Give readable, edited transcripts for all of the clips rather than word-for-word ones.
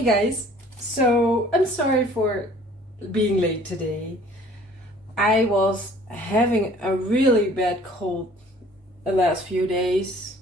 Hey guys, so I'm sorry for being late today. I was having a really bad cold the last few days.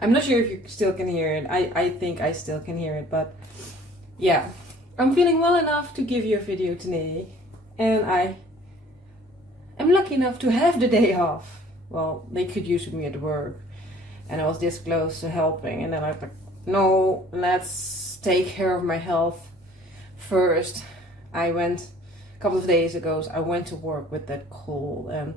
I'm not sure if you still can hear it. I think I still can hear it, but yeah. I'm feeling well enough to give you a video today, and I am lucky enough to have the day off. Well, they could use me at work, and I was this close to helping, and then I was like, no, let's take care of my health first. I went a couple of days ago, I went to work with that cold, and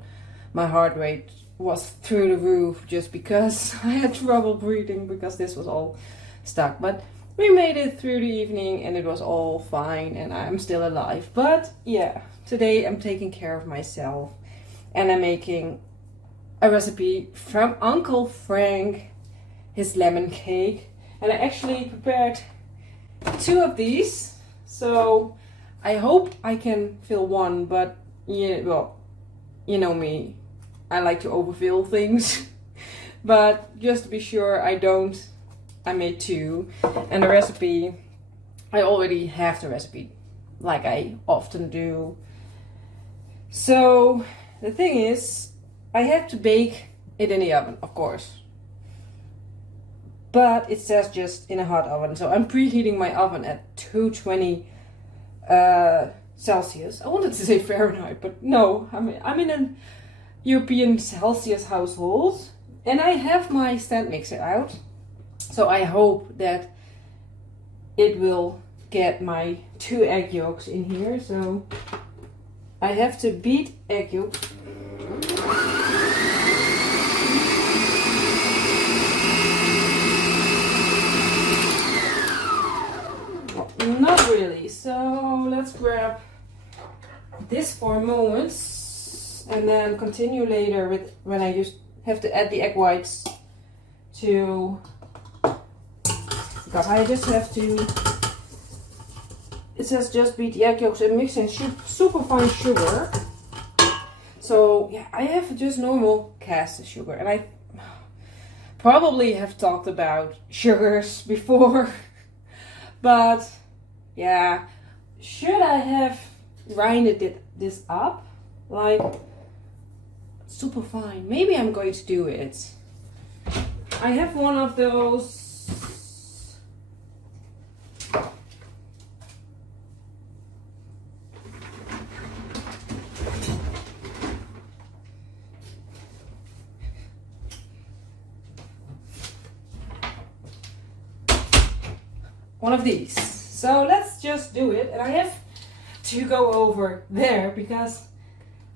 my heart rate was through the roof just because I had trouble breathing because this was all stuck. But we made it through the evening and it was all fine and I'm still alive. But yeah, today I'm taking care of myself and I'm making a recipe from Uncle Frank, his lemon cake. And I actually prepared 2 of these, so I hope I can fill one, but yeah, well, you know me, I like to overfill things. But just to be sure I don't, I made 2. And the recipe, I already have the recipe, like I often do. So the thing is, I have to bake it in the oven, of course. But it says just in a hot oven, so I'm preheating my oven at 220 Celsius. I wanted to say Fahrenheit, but no, I'm in a European Celsius household, and I have my stand mixer out, so I hope that it will get my 2 egg yolks in here. So I have to beat egg yolks. Not really, so let's grab this for a moment and then continue later with when I just have to add the egg whites to, because I just have to, it says just beat the egg yolks and mix in super fine sugar. So yeah, I have just normal caster sugar, and I probably have talked about sugars before, but yeah, should I have grinded this up like super fine? Maybe I'm going to do it. I have one of those these. So let's just do it, and I have to go over there because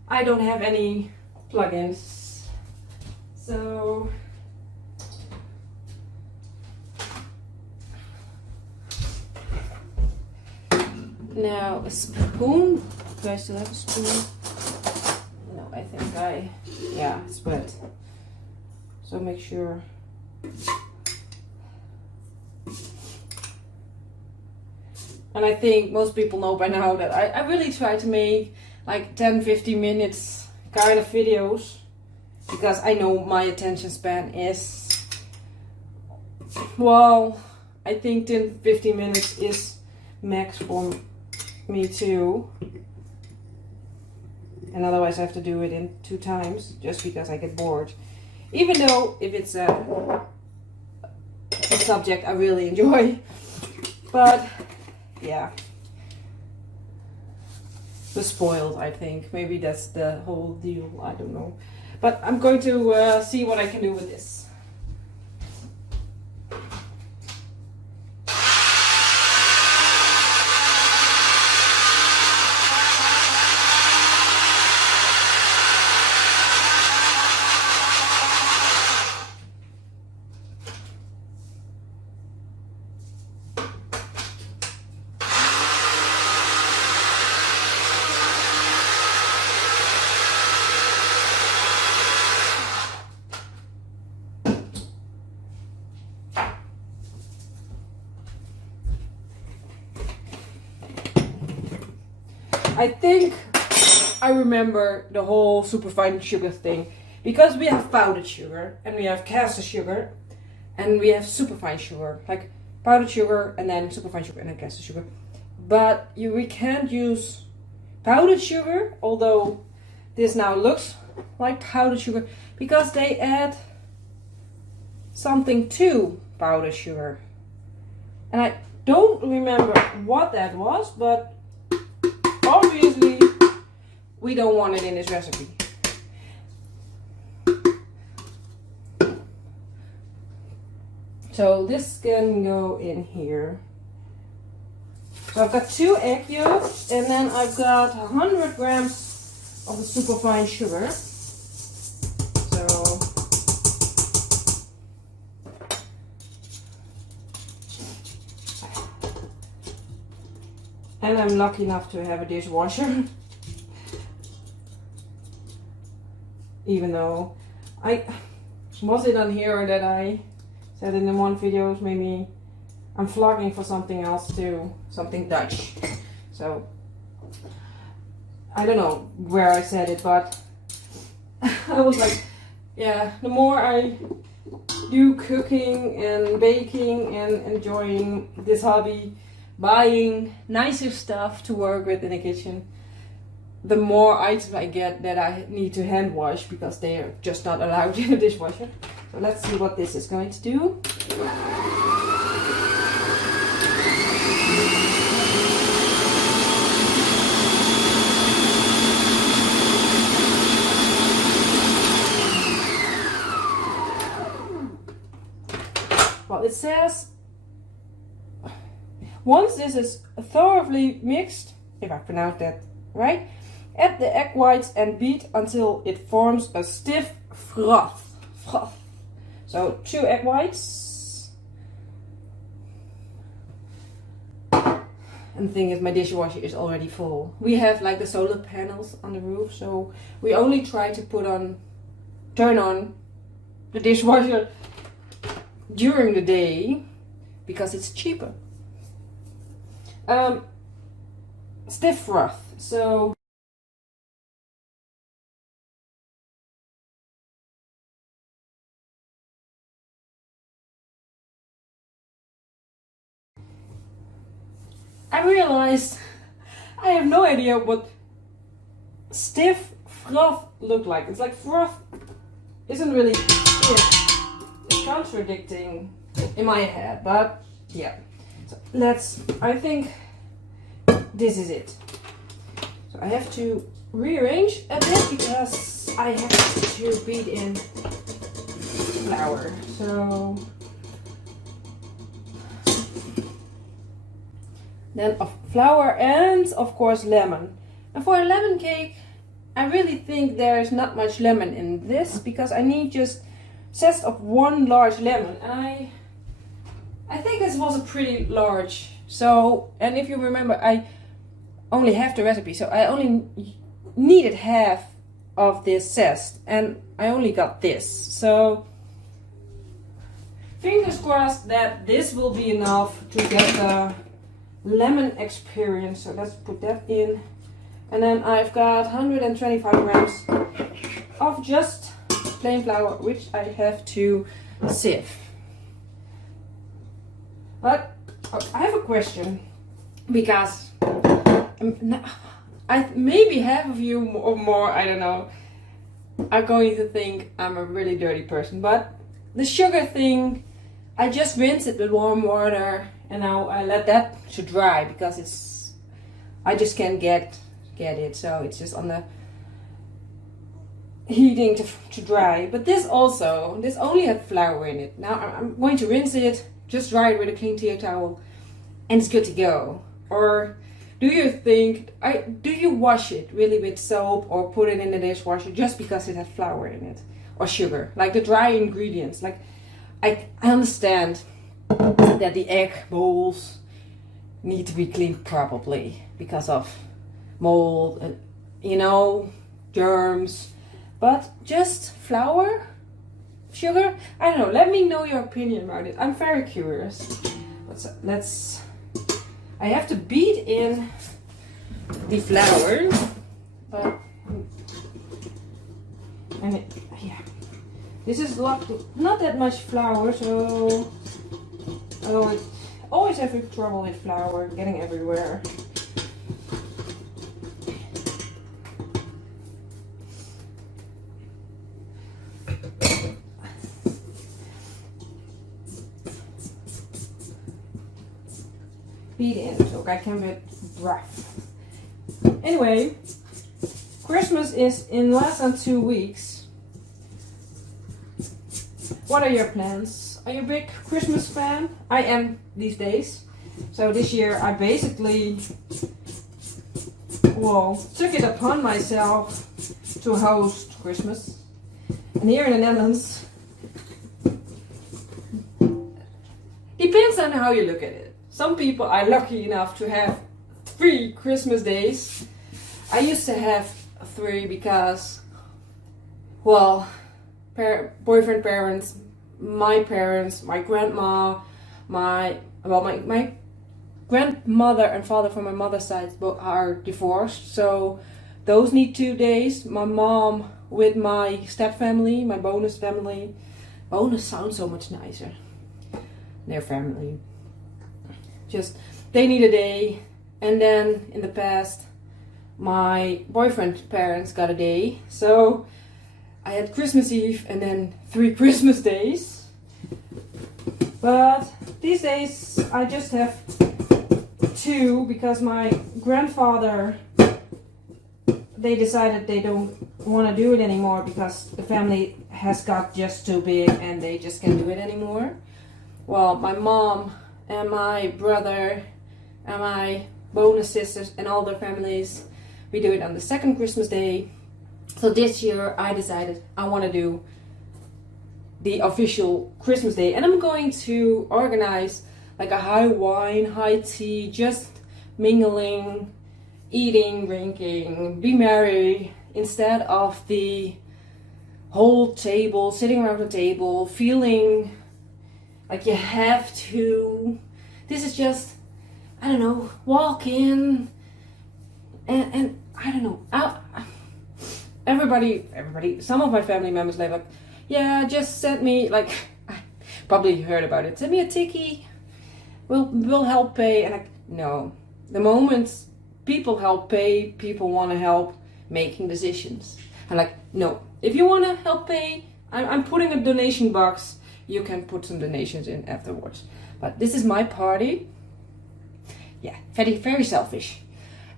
I don't have any plugins. So now a spoon. Do I still have a spoon? No, I think yeah, it's wet. So make sure. And I think most people know by now that I really try to make like 10-15 minutes kind of videos, because I know my attention span is, well, I think 10-15 minutes is max for me too. And otherwise I have to do it in 2 times just because I get bored. Even though if it's a subject I really enjoy. But yeah, was spoiled, I think. Maybe that's the whole deal, I don't know. But I'm going to see what I can do with this. I think I remember the whole superfine sugar thing, because we have powdered sugar and we have caster sugar and we have superfine sugar. Like powdered sugar and then superfine sugar and then caster sugar. But we can't use powdered sugar, although this now looks like powdered sugar, because they add something to powdered sugar. And I don't remember what that was, but obviously we don't want it in this recipe. So this can go in here. So I've got 2 egg yolks and then I've got 100 grams of the superfine sugar. So and I'm lucky enough to have a dishwasher. Even though was it on here that I said in the one video maybe I'm flogging for something else too, something Dutch. So I don't know where I said it, but I was like, yeah, the more I do cooking and baking and enjoying this hobby, buying nicer stuff to work with in the kitchen, the more items I get that I need to hand wash because they are just not allowed in the dishwasher. So let's see what this is going to do. Well, it says once this is thoroughly mixed, if I pronounce that right, add the egg whites and beat until it forms a stiff froth. So 2 egg whites. And the thing is, my dishwasher is already full. We have like the solar panels on the roof, so we only try to turn on the dishwasher during the day because it's cheaper. Stiff froth. So I realized I have no idea what stiff froth look like. It's like froth isn't really stiff. It's contradicting in my head, but yeah. So I think this is it. So I have to rearrange a bit because I have to beat in flour. So then of flour and of course lemon. And for a lemon cake, I really think there's not much lemon in this because I need just zest of 1 large lemon. And I think this was a pretty large. So, and if you remember, I only have the recipe, so I only needed half of this zest and I only got this. So fingers crossed that this will be enough to get the lemon experience. So let's put that in. And then I've got 125 grams of just plain flour, which I have to sieve. But I have a question, because maybe half of you or more, I don't know, are going to think I'm a really dirty person. But the sugar thing, I just rinse it with warm water and now I let that to dry because I just can't get it, so it's just on the heating to dry. But this only had flour in it. Now I'm going to rinse it, just dry it with a clean clear towel, and it's good to go. Or do you wash it really with soap or put it in the dishwasher just because it has flour in it or sugar, like the dry ingredients? Like I understand that the egg bowls need to be cleaned properly because of mold and germs, but just flour, sugar, I don't know. Let me know your opinion about it. I'm very curious. I have to beat in the flour, but this is not that much flour, so always have trouble with flour getting everywhere. Beat in, so I can be rough. Anyway, Christmas is in less than 2 weeks. What are your plans? Are you a big Christmas fan? I am these days. So this year I basically, took it upon myself to host Christmas. And here in the Netherlands, depends on how you look at it. Some people are lucky enough to have 3 Christmas days. I used to have 3 because, boyfriend parents, my grandma, my grandmother and father from my mother's side both are divorced, so those need 2 days. My mom with my step family, my bonus family. Bonus sounds so much nicer. Their family. Just, they need a day. And then in the past, my boyfriend's parents got a day. So I had Christmas Eve and then 3 Christmas days. But these days I just have 2 because my grandfather, they decided they don't want to do it anymore because the family has got just too big and they just can't do it anymore. Well, my mom and my brother and my bonus sisters and all their families, we do it on the 2nd Christmas day. So this year I decided I want to do the official Christmas day, and I'm going to organize like a high wine, high tea, just mingling, eating, drinking, be merry, instead of the whole table, sitting around the table, feeling like you have to. This is just, I don't know, walk in and I don't know. Everybody, some of my family members like, yeah, just send me, like, I probably heard about it. Send me a ticky. We'll help pay. And no, the moment people help pay, people want to help making decisions. And like, no, if you want to help pay, I'm putting a donation box. You can put some donations in afterwards. But this is my party. Yeah, very, very selfish.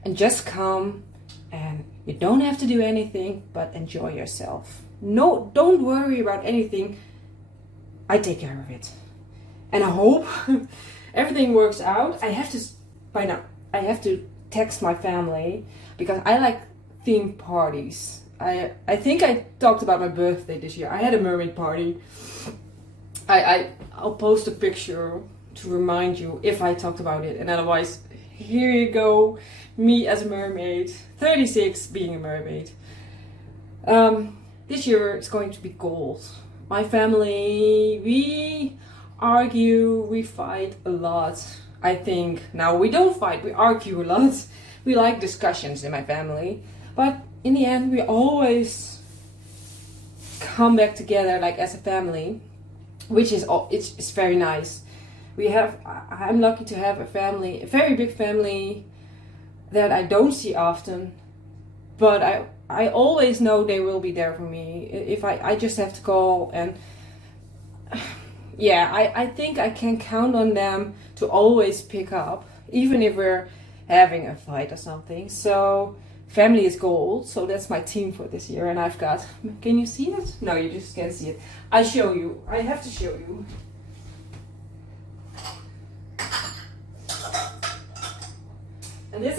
And just come, and you don't have to do anything but enjoy yourself. No, don't worry about anything. I take care of it. And I hope everything works out. I have to text my family because I like theme parties. I think I talked about my birthday this year. I had a mermaid party. I'll post a picture to remind you if I talked about it, and otherwise, here you go, me as a mermaid, 36 being a mermaid. This year it's going to be gold. My family, we argue, we fight a lot. I think now we don't fight, we argue a lot. We like discussions in my family, but in the end we always come back together like as a family, which is it's very nice. I'm lucky to have a family, a very big family that I don't see often, but I always know they will be there for me if I just have to call. And yeah, I think I can count on them to always pick up, even if we're having a fight or something. So family is gold. So that's my team for this year. And I've got, can you see it? No, you just can't see it. I show you. I have to show you. And this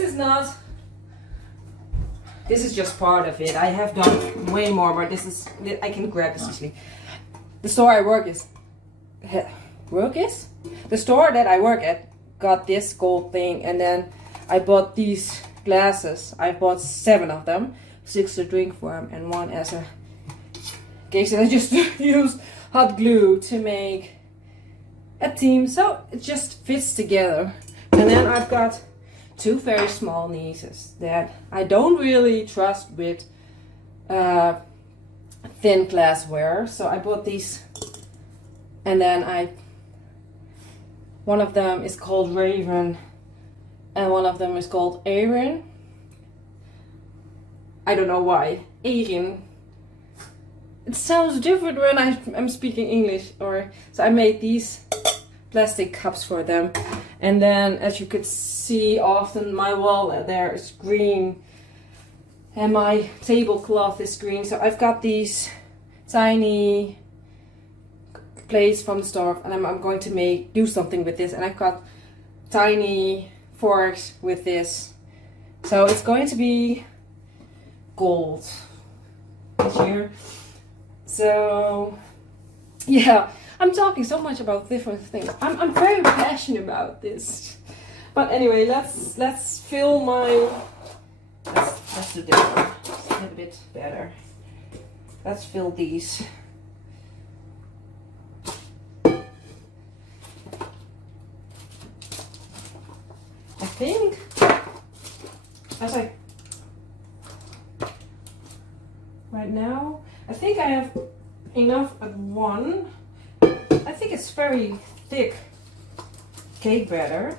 is just part of it. I have done way more, but I can grab this easily. The store I work is? The store that I work at got this gold thing, and then I bought these glasses. I bought 7 of them, 6 to drink from and 1 as a case. And I just used hot glue to make a team, so it just fits together. And then I've got 2 very small nieces that I don't really trust with thin glassware, so I bought these, and then One of them is called Raven and one of them is called Aaron. I don't know why. Aaron. It sounds different when I'm speaking English. So I made these plastic cups for them. And then, as you could see, often my wall there is green. And my tablecloth is green. So I've got these tiny plates from the store. And I'm going to do something with this. And I've got tiny forks with this. So it's going to be gold this year. So yeah, I'm talking so much about different things. I'm very passionate about this. But anyway, let's fill my let's do this one. It's a little bit better. Let's fill these. I think right now, I think I have enough at one. I think it's very thick cake batter.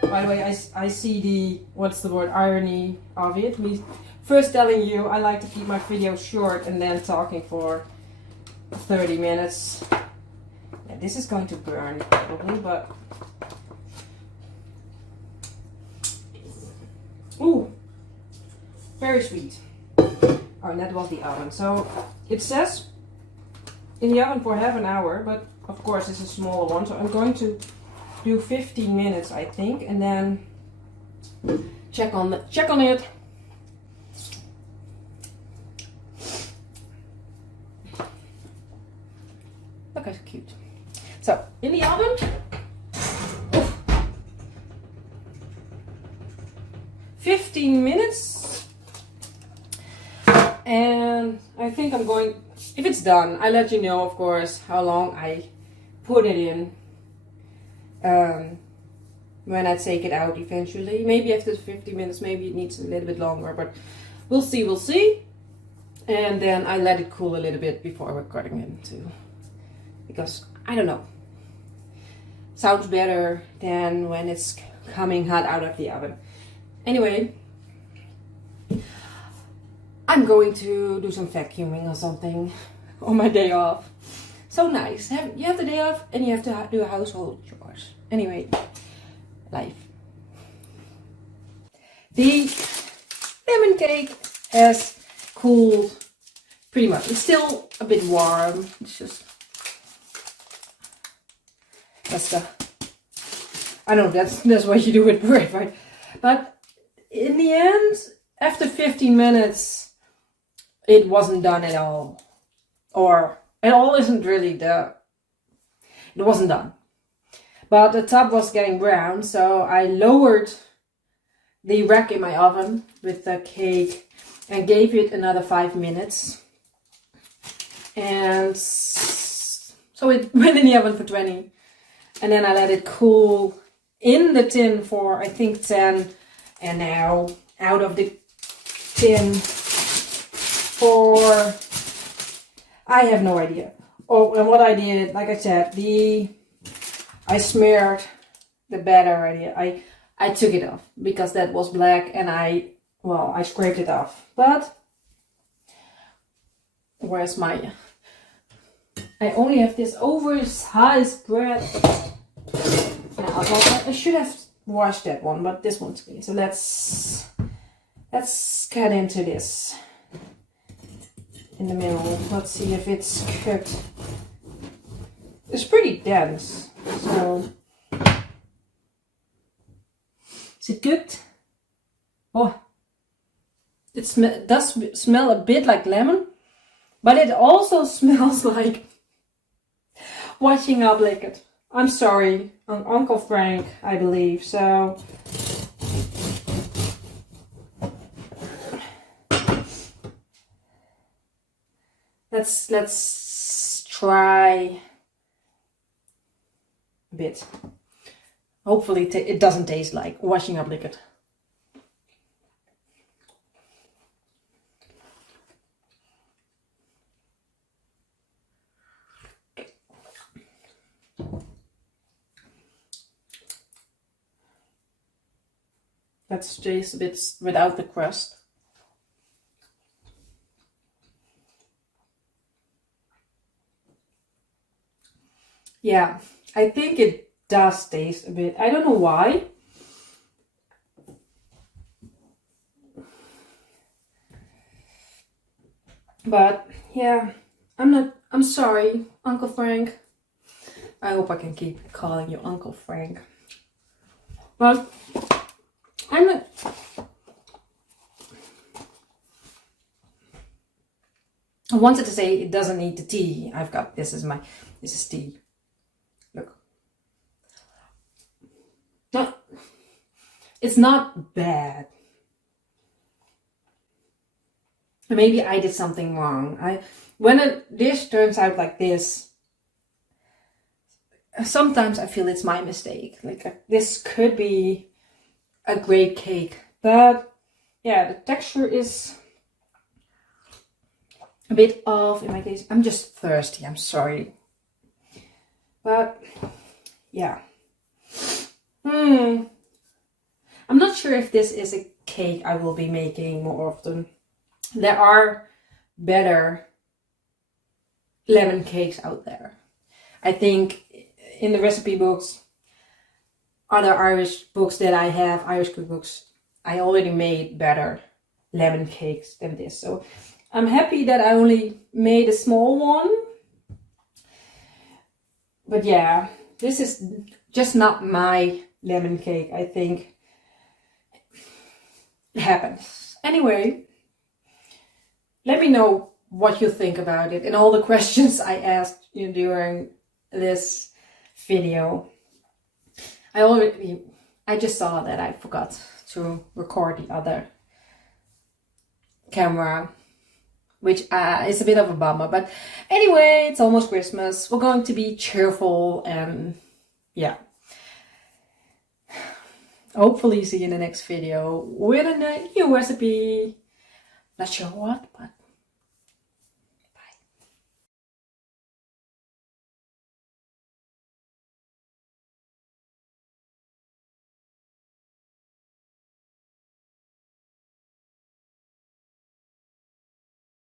By the way, I see the, what's the word, irony of it. Me first telling you I like to keep my videos short and then talking for 30 minutes. Yeah, this is going to burn probably, but ooh, very sweet. Oh, and that was the oven. So it says in the oven for half an hour, but of course it's a smaller one. So I'm going to do 15 minutes, I think, and then check on it. Look how cute. So in the oven, 15 minutes, and I think I'm going, if it's done, I let you know, of course, how long I put it in when I take it out eventually. Maybe after 50 minutes, maybe it needs a little bit longer, but we'll see. And then I let it cool a little bit before we're cutting it too, because I don't know, sounds better than when it's coming hot out of the oven. Anyway, I'm going to do some vacuuming or something on my day off. So nice. You have the day off and you have to do household chores. Anyway, life. The lemon cake has cooled pretty much. It's still a bit warm. It's just, I know that's what you do with bread, right? But in the end, after 15 minutes, it wasn't done at all. Or it all isn't really done. It wasn't done. But the top was getting brown, so I lowered the rack in my oven with the cake and gave it another 5 minutes. And so it went in the oven for 20. And then I let it cool in the tin for, I think, 10. And now out of the tin for, I have no idea. Oh, and what I did, like I said, I smeared the batter already. I took it off because that was black, and I scraped it off. But where's my? I only have this oversized bread. Now, I should have washed that one, but this one's clean. So let's cut into this in the middle. Let's see if it's cooked. It's pretty dense. So is it cooked? Oh, it does smell a bit like lemon, but it also smells like washing up liquid. I'm sorry, Uncle Frank, I believe. So let's try a bit. Hopefully it doesn't taste like washing up liquid. Let's taste a bit without the crust. Yeah, I think it does taste a bit. I don't know why. But yeah, I'm sorry, Uncle Frank. I hope I can keep calling you Uncle Frank. But I'm not. I wanted to say it doesn't need the tea. I've got this is tea. Look. No, it's not bad. Maybe I did something wrong. When a dish turns out like this, sometimes I feel it's my mistake. Like this could be a great cake, but yeah, the texture is a bit off in my case. I'm just thirsty. I'm sorry, but yeah. I'm not sure if this is a cake I will be making more often. There are better lemon cakes out there. I think in the recipe books, other Irish books that I have, Irish cookbooks, I already made better lemon cakes than this. So I'm happy that I only made a small one. But yeah, this is just not my lemon cake. I think it happens. Anyway, let me know what you think about it and all the questions I asked you during this video. I just saw that I forgot to record the other camera, which is a bit of a bummer. But anyway, it's almost Christmas. We're going to be cheerful and yeah. Hopefully see you in the next video with a new recipe. Not sure what, but